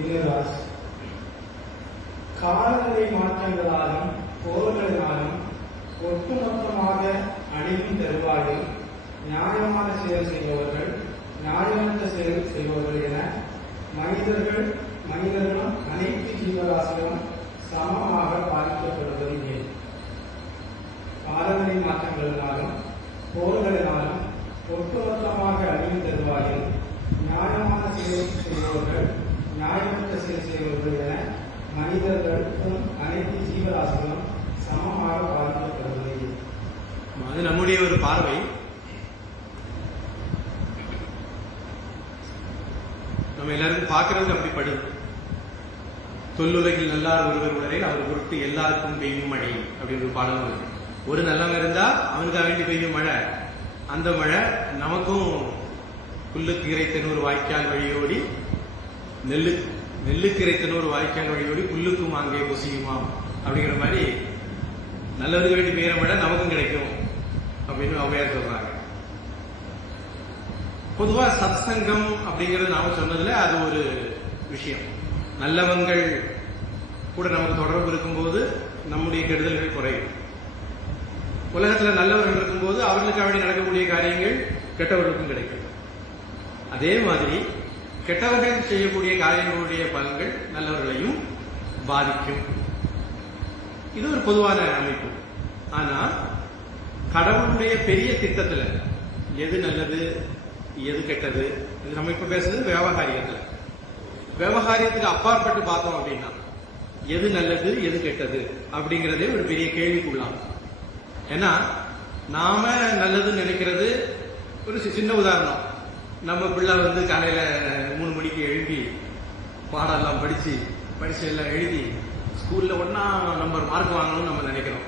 வீரராஜ் காலநிலை மாற்றங்களாலும் போர்களினாலும் ஒட்டுமொத்தமாக அழிவும் தருவாயில் நியாயமான செயல் செய்பவர்கள் நியாயமற்ற செயல் செய்பவர்கள் என மனிதர்கள் மனிதர்கள் அனைத்து ஜீவராசிகளும் சமமாக பாதிக்கப்படுவது ஏன் காலநிலை மாற்றங்களினாலும் போர்களினாலும் ஒட்டுமொத்தமாக அழிவின் தருவாயில் நியாயமான செயல் செய்பவர்கள் நியாயமற்ற செயல் செய்பவர்கள் என மனிதர்களுக்கும் அனைத்து ஜீவராசிகளும் சமமாக பாதிக்கப்படுவது அது நம்முடைய ஒரு பார்வை. நம்ம எல்லாரும் பார்க்கறது அப்படிப்படும். தொல்லுலகில் நல்லார் ஒருவர் உலரில் அவர் பொருட்டு எல்லாருக்கும் பெய்யும் மழை அப்படின்னு ஒரு பாடம் இருக்கு ஒரு நல்லவன் இருந்தா அவனுக்காக வேண்டி பெய்யும் மழை. அந்த மழை நமக்கும் புல்லுக்கு இறைத்தனூர் வாய்க்கால் வழியோடி நெல்லு நெல்லுக்கு இறைத்தனூர் வாய்க்கால் வழியோடி புல்லுக்கும் அங்கே கொசியுமாம் அப்படிங்கிற மாதிரி நல்லவர்கள் வேண்டி பெயர விட நமக்கும் கிடைக்கும் அப்படின்னு ஔவையார் சொல்றாங்க. பொதுவா சத்சங்கம் அப்படிங்கறது நாம சொன்னதுல அது ஒரு விஷயம். நல்லவங்கள் கூட நமக்கு தொடர்பு இருக்கும்போது நம்முடைய கெடுதல்கள் குறையும். உலகத்துல நல்லவர்கள் இருக்கும்போது அவர்களுக்கு வேண்டி நடக்கக்கூடிய காரியங்கள் கெட்டவர்களுக்கும் கிடைக்கும். அதே மாதிரி கெட்டவர்கள் செய்யக்கூடிய காரியங்களுடைய பலன்கள் நல்லவர்களையும் பாதிக்கும். இது ஒரு பொதுவான அமைப்பு. ஆனா கடவுளுடைய பெரிய திட்டத்துல எது நல்லது எது கெட்டது இது நம்ம இப்ப பேசுறது விவகாரியத்துல விவகாரியத்துக்கு அப்பாற்பட்டு பார்த்தோம் அப்படின்னா எது நல்லது எது கெட்டது அப்படிங்கறதே ஒரு பெரிய கேள்விக்குள்ளாகும் ஏன்னா நாம நல்லதுன்னு நினைக்கிறது ஒரு சி- சின்ன உதாரணம். நம்ம பிள்ளை வந்து காலையில மூணு மணிக்கு எழுப்பி பாடம் எல்லாம் படிச்சு படிச்சு எல்லாம் எழுதி ஸ்கூல்ல ஒன்னா நம்ம மார்க் வாங்கணும்னு நம்ம நினைக்கிறோம்.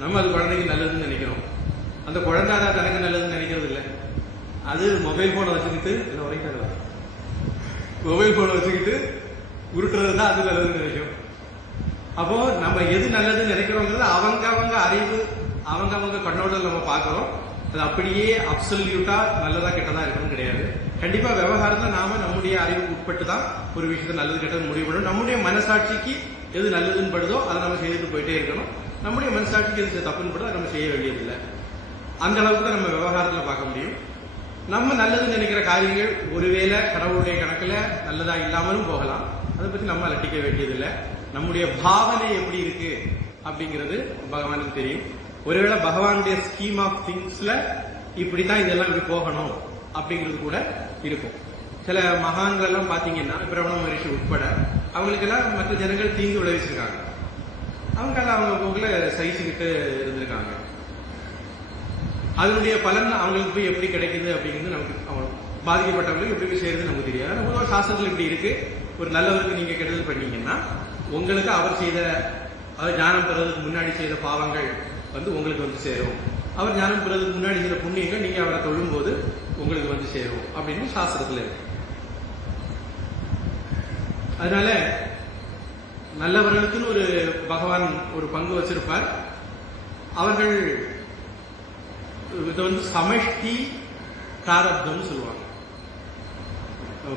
நம்ம அது குழந்தைக்கு நல்லதுன்னு நினைக்கிறோம். அந்த குழந்தை தான் தனக்கு நல்லதுன்னு நினைக்கிறது இல்லை. அது மொபைல் போனை வச்சுக்கிட்டு என்ன உரைக்கிறது மொபைல் போனை வச்சுக்கிட்டு உருட்டுறது தான் அது நல்லதுன்னு நினைக்கும் அப்போ நம்ம எது நல்லதுன்னு நினைக்கிறோங்கிறது அவங்க அவங்க அறிவு அவங்க அவங்க கண்ணோட்டம் நம்ம பார்க்குறோம். அது அப்படியே அப்சல்யூட்டா நல்லதா கெட்டதா இருக்கணும் கிடையாது. கண்டிப்பா விவகாரத்துல நாம நம்முடைய அறிவுக்கு உட்பட்டு தான் ஒரு விஷயத்தை நல்லது கெட்டது முடிவு பண்ணணும். நம்முடைய மனசாட்சிக்கு எது நல்லதுன்னு படுதோ அதை நம்ம செய்துட்டு போயிட்டே இருக்கணும். நம்முடைய மனசாட்சிக்கு எது தப்புன்னு படுதோ அதை நம்ம செய்ய வேண்டியதில்லை. அந்த அளவுக்கு தான் நம்ம விவகாரத்துல பார்க்க முடியும். நம்ம நல்லதுன்னு நினைக்கிற காரியங்கள் ஒருவேளை கடவுளுடைய கணக்குல நல்லதா இல்லாமலும் போகலாம். அதை பத்தி நம்ம அலட்டிக்க வேண்டியதில்லை. நம்முடைய பாவனை எப்படி இருக்கு அப்படிங்கிறது பகவானுக்கு தெரியும். ஒருவேளை பகவானுடைய ஸ்கீம் ஆஃப் திங்ஸ்ல இப்படிதான் இதெல்லாம் இப்படி போகணும் அப்படிங்கிறது கூட இருக்கும். சில மகான்கள் எல்லாம் பாத்தீங்கன்னா பிரபண மகரிஷி உட்பட அவங்களுக்கெல்லாம் மற்ற ஜனங்கள் தீங்கு விளைவிச்சிருக்காங்க. அவங்க எல்லாம் அவங்க போக்குல சகிச்சுக்கிட்டு இருந்திருக்காங்க. அதனுடைய பலன் அவங்களுக்கு போய் எப்படி கிடைக்குது அப்படிங்கிறது நமக்கு அவங்க பாதிக்கப்பட்டவங்களுக்கு எப்படி போய் சேருது நமக்கு தெரியாது. நம்ம பொதுவா சாஸ்திரத்துல இப்படி இருக்கு. ஒரு நல்லவருக்கு நீங்க கெடுதல் பண்ணீங்கன்னா உங்களுக்கு அவர் செய்த அவர் ஞானம் பெறுவதற்கு முன்னாடி செய்த பாவங்கள் வந்து உங்களுக்கு வந்து சேரும். அவர் ஞானம் பிறகு முன்னாடி சில புண்ணியங்கள் நீங்க அவரை தொழும்போது உங்களுக்கு வந்து சேரும் அப்படின்னு சாஸ்திரத்துல இருக்கு. அதனால நல்லவர்களுக்குன்னு ஒரு பகவான் ஒரு பங்கு வச்சிருப்பார். அவர்கள் இது வந்து சமஷ்டி பிராரப்தம்னு சொல்லுவாங்க.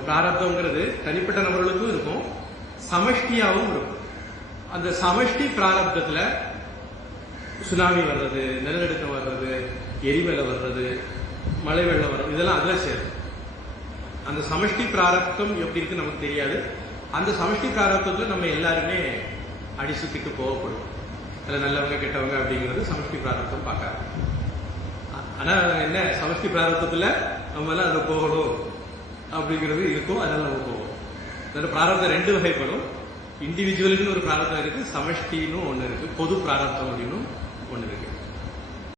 பிராரப்தம்ங்கிறது தனிப்பட்ட நபர்களுக்கும் இருக்கும் சமஷ்டியாவும் இருக்கும். அந்த சமஷ்டி பிராரப்தத்துல சுனாமி வர்றது நிலநடுக்கம் வர்றது எரிமலை வர்றது மழை வெள்ளம் வர்றது இதெல்லாம் அதுல சேரும். அந்த சமஷ்டி பிராரப்தம் எப்படி இருக்கு நமக்கு தெரியாது. அந்த சமஷ்டி பிராரப்தத்தில் நம்ம எல்லாருமே அடிசுத்திட்டு போகப்படுவோம். அதில் நல்லவங்க கெட்டவங்க அப்படிங்கிறது சமஷ்டி பிராரப்தம் பார்க்காது. ஆனால் என்ன சமஷ்டி பிராரப்தத்தில் நம்ம எல்லாம் போகணும் அப்படிங்கிறது இருக்கும் அதனால நம்ம போவோம். அதில் பிராரப்தம் ரெண்டு வகைப்படும். இண்டிவிஜுவலுக்குன்னு ஒரு பிராரப்தம் இருக்கு சமஷ்டின்னு ஒன்று இருக்கு பொது பிராரப்தம் அப்படின்னு ஒண்ணு இருக்கு